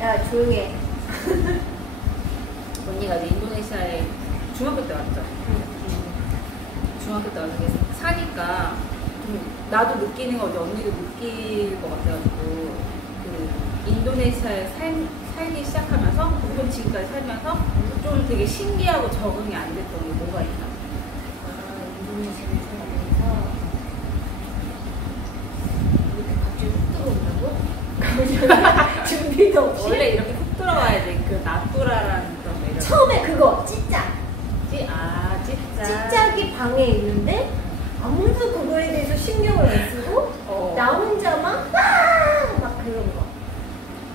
야 조용해. 언니가 이제 인도네시아에 중학교 때 왔죠. 중학교 때 와서 사니까 좀 나도 느끼는 거 언니도 느낄 것 같아가지고 그 인도네시아에 살기 시작하면서 혹은 지금까지 살면서 좀 되게 신기하고 적응이 안 됐던 게 뭐가 있나? 인도네시아에 살면서 이렇게 갑자기 훅 들어온다고? 준비도 없이? 원래 이렇게 훅 들어와야지. 그 나뚜라라는 그런 매력. 처음에 그거 찌짝. 찌짝. 찌짝이 방에 있는데 아무도 그거에 대해서 신경을 안 쓰고 나 혼자만 막 그런 거.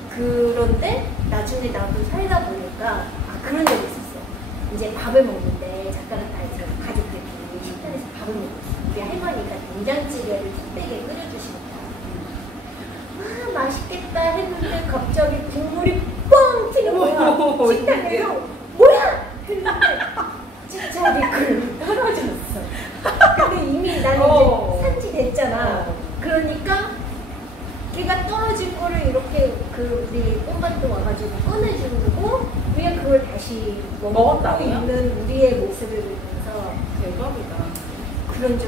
그런데 나중에 나도 살다 보니까 그런 적이 있었어. 이제 밥을 먹는데 작가랑 다 해서 가족들끼리 식당에서 밥을 먹고 있어. 우리 할머니가 된장찌개를 뚝배기에 끓여주시니까 맛있겠다 했는데 갑자기 국물이 뻥 튀는 거야. 식당에서 뭐야? 했는데 찌짝이 그 떨어졌어. 근데 이미 나는 이제 산지 됐잖아. 그러니까 걔가 떨어진 거를 이렇게 그 우리 꼬마도 와가지고 꺼내주고 우리가 그걸 다시 먹고 있는 우리의 모습을 보면서 대박이다. 그런 적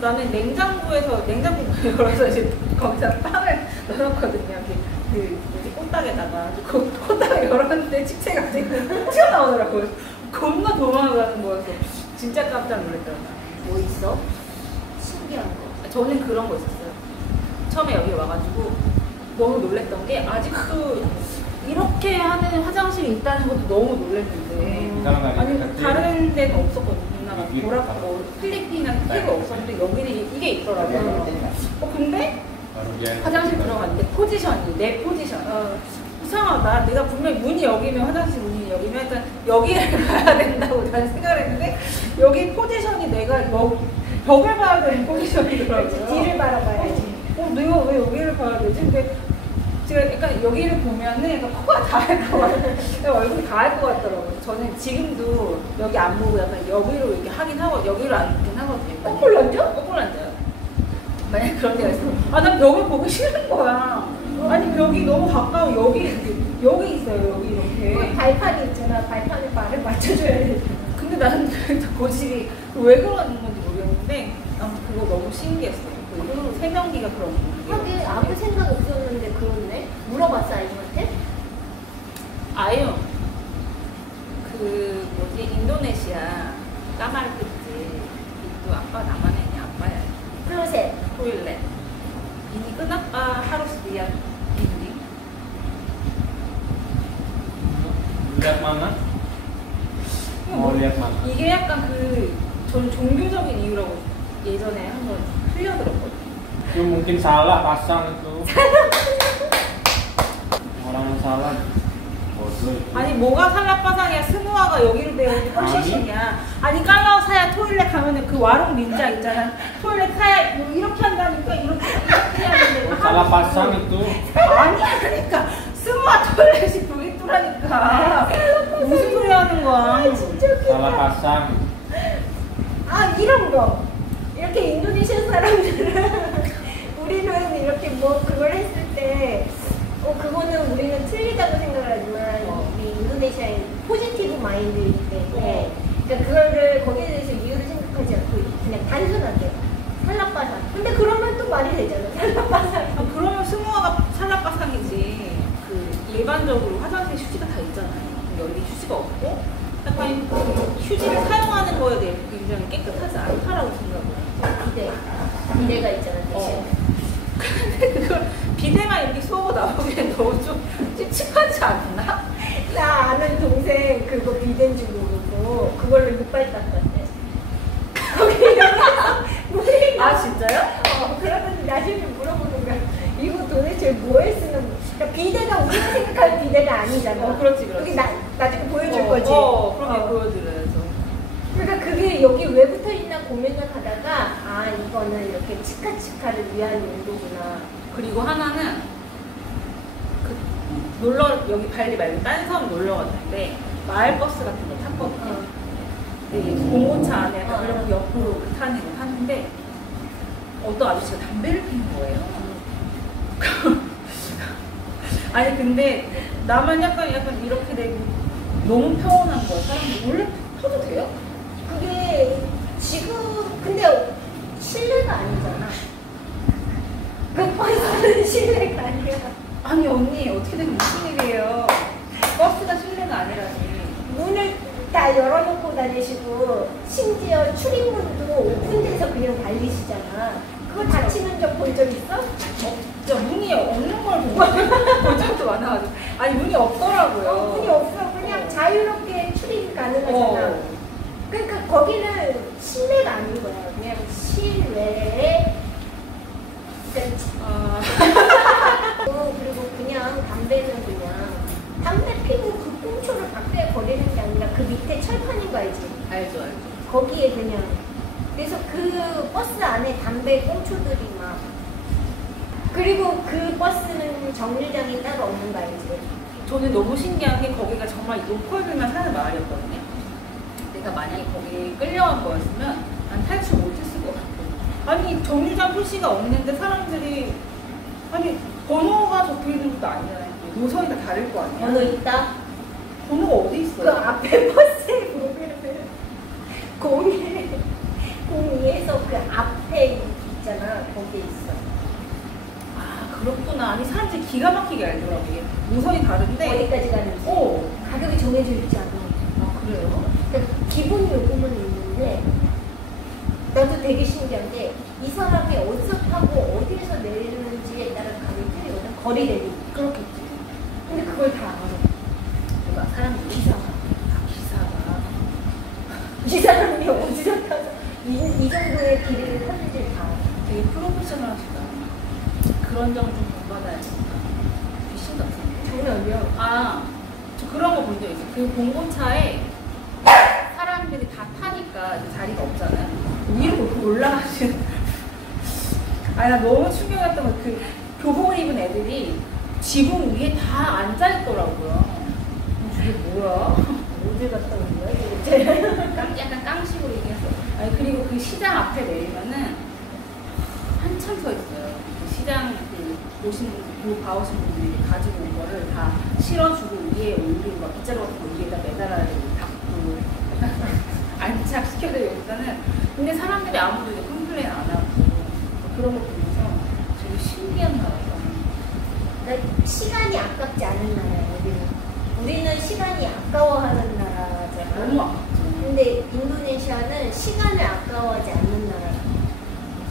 나는 냉장고에서 냉장고 열어서 이제 거기다 빵을 넣어놓거든요. 그 뭐지 꽃다에다가 그 꽃다에 열었는데 칙새가 되게 튀어나오더라고요. 겁나 도망가는 거여서 진짜 깜짝 놀랐잖아. 뭐 있어? 신기한 거. 저는 그런 거 있었어요. 처음에 여기 와가지고 너무 놀랬던 게 아직도 이렇게 하는 화장실이 있다는 것도 너무 놀랐는데 아니 다른 데는 없었거든요. 뭐 필리핀이나 태국 없었는데 여기는 이게 있더라고요. 근데 화장실 들어갔는데 포지션이 내 포지션 이상하다. 내가 분명히 문이 여기면 화장실 문이 여기면 일단 여기를 가야 된다고 나는 생각을 했는데 여기 포지션이 내가 벽을 봐야 되는 포지션이더라고요. 뒤를 바라봐야지. 내가 왜 여기를 봐야 되지? 근데 제가 약간 여기를 보면은 약간 코가 닿을 것 같아요. 얼굴이 닿을 것 같더라고요. 저는 지금도 여기 안 보고 약간 여기로 이렇게 하긴 하고 여기로 앉긴 하거든요. 거꾸로 앉아? 거꾸로 앉아요. 만약에 그런 데가 있으면 난 벽을 보기 싫은 거야. 아니 여기 너무 가까워. 여기 있어요. 여기 이렇게. 발판이 있잖아. 발판에 발을 맞춰줘야 돼. 근데 나는 고집이 왜 그러는 건지 모르겠는데 난 그거 너무 신기했어요. 그 세면기가 그런 거. 하긴 아무 생각 없었는데 그렇네. 물어봤어 아이한테? 아유 그 뭐지 인도네시아 까마르크지 itu apa namanya apa ya? 클로셋. toilet. Ini kenapa harus dia ini? lihat mana? mau lihat mana? 이게 약간 전 종교적인 이유라고 예전에 한번 흘려들었거든요. itu mungkin salah pasang itu orang salah bodoh. 아니 뭐가 살라빠상이야. 스누아가 여기를 배우지 꼴시시냐. 아니 깔라오사야 토일렛 가면은 그 와롱 민자 있잖아. 토일렛 사야 뭐 이렇게 한다니까 이렇게 해야 되는데 salah pasang itu. 아니야. 그러니까 스누아 토일렛이 브리뚜라니까 무슨 소리 하는 거야. 진짜 salah pasang. 이런 거. 이렇게 인도네시아 사람들은 우리는 이렇게 뭐 그걸 했을 때 그거는 우리는 틀리다고 생각을 하지만 우리 인도네시아의 포지티브 마인드이기 때문에 그러니까 그거를 거기에 대해서 이유를 생각하지 않고 그냥 단순하게 살라빠상. 근데 그러면 또 말이 되잖아. 살라빠상. 그러면 스누아가 살라빠상이지. 그 일반적으로 화장실 휴지가 다 있잖아요. 여기 휴지가 없고 약간 그 휴지를 사용하는 거에 대해 굉장히 깨끗하지 않다라고 생각을 해요. 비데가 있잖아. 근데 그걸 비데만 이렇게 쏘고 나오기엔 너무 좀 찝찝하지 않나? 나 아는 동생 그거 비데인 줄 모르고 그걸로 이빨 닦았대. 아 진짜요? 그러더니 나중에 물어보는 거야. 이거 도대체 뭐에 쓰는 그러니까 비데가 우리가 생각하는 비데가 아니잖아. 그렇지. 여기 나중에 보여줄 거지. 그럼 보여드려야죠. 그러니까 그게 여기 왜 붙어 있나 고민을 하다가 이거는 이렇게 치카치카를 위한 용도구나. 그리고 하나는 그 여기 발리 말고 딴 섬 놀러 갔는데 마을버스 같은 거 탔거든요. 공고차 안에 이렇게 옆으로 타는 거 탔는데 어떤 아저씨가 담배를 피는 거예요. 아니 근데 나만 약간 이렇게 되고 너무 평온한 거야. 사람들 원래 펴도 돼요? 그게 지금 근데 실내가 아니잖아. 그 버스는 실내가 아니야. 아니 언니 어떻게 된 무슨 일이에요? 버스가 실내가 아니라니. 문을 다 열어놓고 다니시고 심지어 출입문도 오픈돼서 그냥 달리시잖아. 그거 다치는 적 본 적 있어? 진짜 문이 없는 걸 본 적도 많아가지고. 아니 문이 없더라고요. 문이 없어. 그냥 자유롭게 출입 가능하잖아. 그러니까 거기는 실내가 아닌 거야. 그냥 실외에. 그러니까 그리고 그냥 담배는 그냥 담배 피고 그 꽁초를 밖에 버리는 게 아니라 그 밑에 철판인 거 알지? 알죠. 거기에 그냥 그래서 그 버스 안에 담배 꽁초들이 막 그리고 그 버스는 정류장이 따로 없는 거 알지? 저는 너무 신기한 게 거기가 정말 로컬들만 사는 마을이었거든요. 내가 만약에 거기 끌려간 거였으면 난 탈출 못했을 것 같아. 아니 정류장 표시가 없는데 사람들이 아니 번호가 적혀있는 것도 아니잖아요. 노선이 다 다를 거 아니야. 번호 있다? 번호가 어디 있어요? 그 앞에 버스에 보면은 02에서 그 앞에 있잖아. 거기에 있어. 아 그렇구나. 아니 사람들이 기가 막히게 알더라고. 이게 노선이 다른데 어디까지 가는지 가격이 정해져 있지 않아. 아 그래요? 그러니까 기본 요금은 있는데 나도 되게 신기한 게 이 사람이 어디서 타고 어디에서 내리는지에 따라 가격이 틀리거든. 거리 대비. 그렇겠지. 근데 그걸 다 알아. 누가 사람들 기사가. 이 사람이 어디서 타서 이 정도의 길이를 탔는지 다 알아. 되게 프로페셔널하시다. 그런 점 좀 본받아야겠다. 귀신 같은데. 장난 아니야. 아, 저 그런 거 본 적 있어요. 그 공고차에 사람들이 다 타니까 이제 자리가 없잖아요. 위로 올라가시는. 아니, 나 너무 충격이었던 거, 그 교복을 입은 애들이 지붕 위에 다 앉아있더라고요. 이게 뭐야? 어디 갔다 온 거야? 도대체? 약간 깡식으로 얘기했어. 아니, 그리고 그 시장 앞에 내리면은 한참 서 있어요. 그 시장 그 오신 분들, 봐오신 분들이 가지고 온 거를 다 실어주고 위에 올리고 막 빗자루 같은 거 위에다 매달아야 되고 닦고 안착시켜야 되고 일단은. 근데 사람들이 아무도 이제 컴플레인 안 하고 그런 거 보면서 되게 신기한 나라다. 그러니까 시간이 아깝지 않은 나라야, 여기는. 우리는 시간이 아까워하는 나라잖아. 너무 아깝죠. 근데 인도네시아는 시간을 아까워하지 않는 나라야.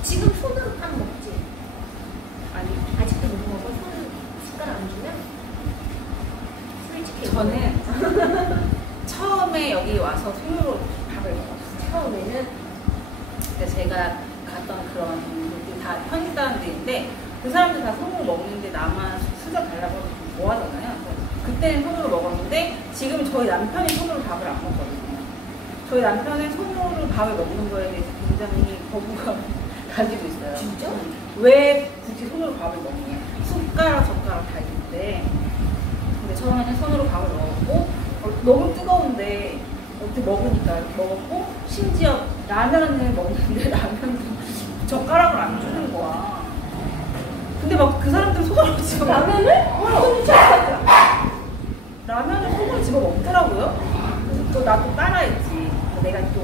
지금 손으로 밥 먹지? 아니, 아직도 못 먹어? 손 숟가락 안 주면? 솔직히 저는 처음에 여기 와서 손으로 밥을 먹었어요. 처음에는 근데 제가 갔던 그런 분들이 다 현지 사람들인데 그 사람들 다 손으로 먹는데 나만 수저 달라고 하면 좀 좋아하잖아요. 그때는 손으로 먹었는데 지금 저희 남편이 손으로 밥을 안 먹거든요. 저희 남편은 손으로 밥을 먹는 거에 대해서 굉장히 거부감 가지고 있어요. 진짜? 왜 굳이 손으로 밥을 먹냐? 숟가락, 젓가락 다 있는데. 근데 처음에는 손으로 밥을 먹었고 너무 뜨거운데 어떻게 먹으니까 먹었고 심지어 라면을 먹는데 라면도 젓가락을 안 주는 거야. 근데 막 그 사람들 손으로 집어 라면을? 라면을 손으로 집어 먹더라고요. 그래서 또 나도 따라했지. 내가 또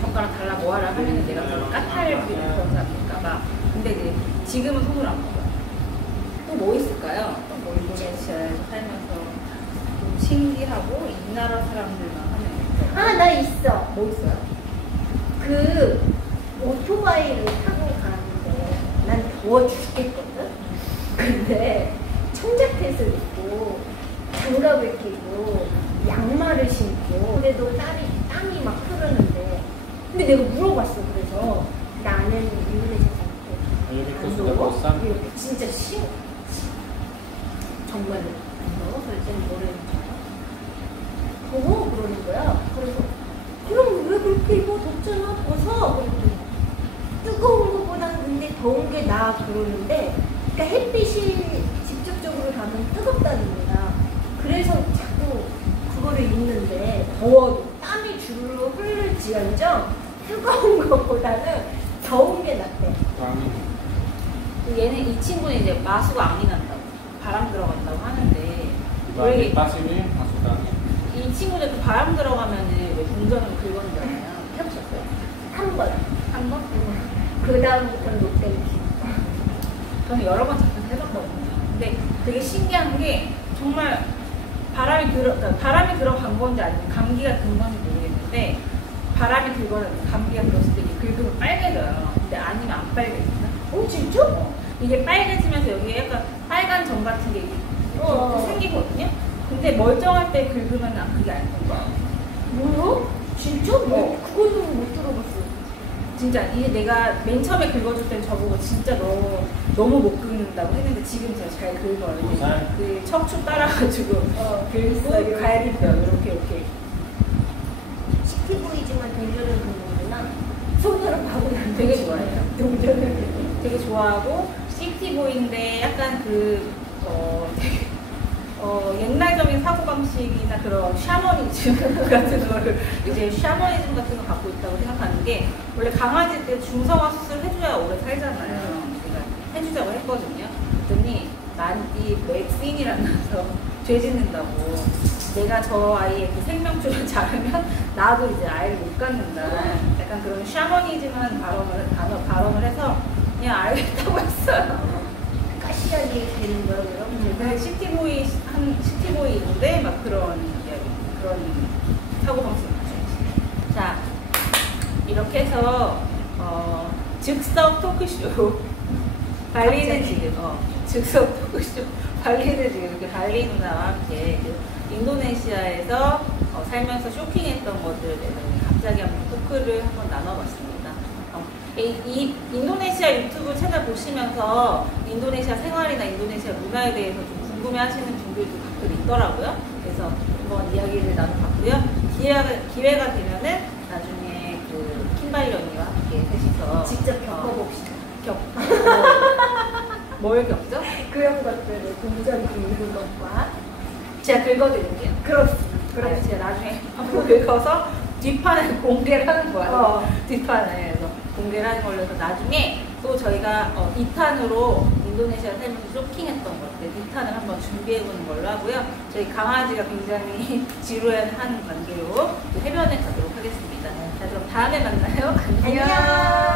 젓가락 달라 뭐하라 하면은 내가 좀 까탈 부리는 그런 사람일까봐. 근데 이제 지금은 손으로 안 먹어요. 또 뭐 있을까요? 또 인도네시아에서 살면서 좀 신기하고 이 나라 사람들만 하는 거. 아, 나 있어. 뭐 있어요? 그 오토바이를 타고 가는데 난 더워 죽겠거든? 근데 청자켓을 입고 장갑을 끼고 양말을 신고 근데도 땀이 막 흐르는데 근데 내가 물어봤어. 그래서 나는 인도네시아 Yun 안 sudah 더워? bosan. 이렇게 진짜 쉬워. 정말로 안 더워? 그랬더니 뭐라는 줄 알아? 더워? 그러는 거야. 그래서 그럼 왜 그렇게 입어? 덥잖아. 벗어. 그랬더니 뜨거운 것보다는 근데 더운 게 나아 그러는데 그러니까 햇빛이 직접적으로 가면 뜨겁다는 거야. 그래서 자꾸 그거를 입는데 더워도 땀이 주르르 흐를지언정 뜨거운 것보다는 더운 게 낫대. Wangi. 얘는 이 친구는 이제 마수가 앙이 난다고 바람 들어간다고 하는데 Di 왜 pas ini masuk angin. 이 친구들도 바람 들어가면은 왜 동전을 긁어내잖아요. 해보셨어요? 한 번. 한 번? 그 다음부터는 못 땡기. 저는 여러 번 작전 해봤거든요. 근데 되게 신기한 게 정말 그러니까 바람이 들어간 건지 아니면 감기가 든 건지 모르겠는데 바람이 들거나 감기가 들었을 때 이게 긁으면 빨개져요. 근데 아니면 안 빨개진다. 진짜? 이게 빨개지면서 여기에 약간 빨간 점 같은 게 이렇게 생기거든요. 근데 멀쩡할 때 긁으면 그게 안 된다. 뭐야? 진짜? 그거는 못 들어봤어. 진짜 이게 내가 맨 처음에 긁어줄 땐 저보고 진짜 너무 못 긁는다고 했는데 지금 제가 잘 긁어요. 우산? 그 척추 따라가지고 긁고 있어요. 갈비뼈 이렇게 시티보이지만 동전을 긁는구나. 손으로 밥을 안 되게 좋아해요. 동전을 되게 좋아하고 시티보이인데 약간 옛날적인 사고방식이나 그런 샤머니즘 같은 거를 이제 샤머니즘 같은 거 갖고 있다고 생각하는 게 원래 강아지들 중성화 수술 해줘야 오래 살잖아요. 제가 해주자고 했거든요. 그랬더니 이 맥스인이라면서 죄 짓는다고 내가 저 아이의 그 생명줄을 자르면 나도 이제 아이를 못 갖는다. 약간 그런 샤머니즘한 발언을 해서 그냥 알겠다고 했어요. 까시하게 되는 거야, 그럼? 근데 시티보이인데 막 그런 사고방식을 가지고 있어요. 자, 이렇게 해서 즉석 토크쇼 발리는 지금 즉석 토크쇼 발리는 지금 이렇게 발리 누나와 함께 인도네시아에서 살면서 쇼킹했던 것들에 대해서 갑자기 한번 토크를 한번 나눠봤습니다. 이 인도네시아 유튜브 채널 보시면서 인도네시아 생활이나 인도네시아 문화에 대해서 좀 궁금해하시는 분들도 가끔 있더라고요. 그래서 한번 이야기를 나눠봤고요. 기회가 되면은 나중에 그 킴발리 언니와 함께 셋이서 직접 겪어봅시다. 뭘 겪죠? 그런 것들을 동전 긁는 것과. 제가 긁어드릴게요. 그렇습니다. 제가 나중에 한번 긁어서 뒷판을 공개를 하는 거예요. 뒷판을 그래서 공개를 하는 걸로 해서 나중에 또 저희가 2탄으로 인도네시아 살면서 쇼킹했던 것들 2탄을 한번 준비해보는 걸로 하고요. 저희 강아지가 굉장히 지루해하는 관계로 해변에 가도록 하겠습니다. 자, 그럼 다음에 만나요. 안녕.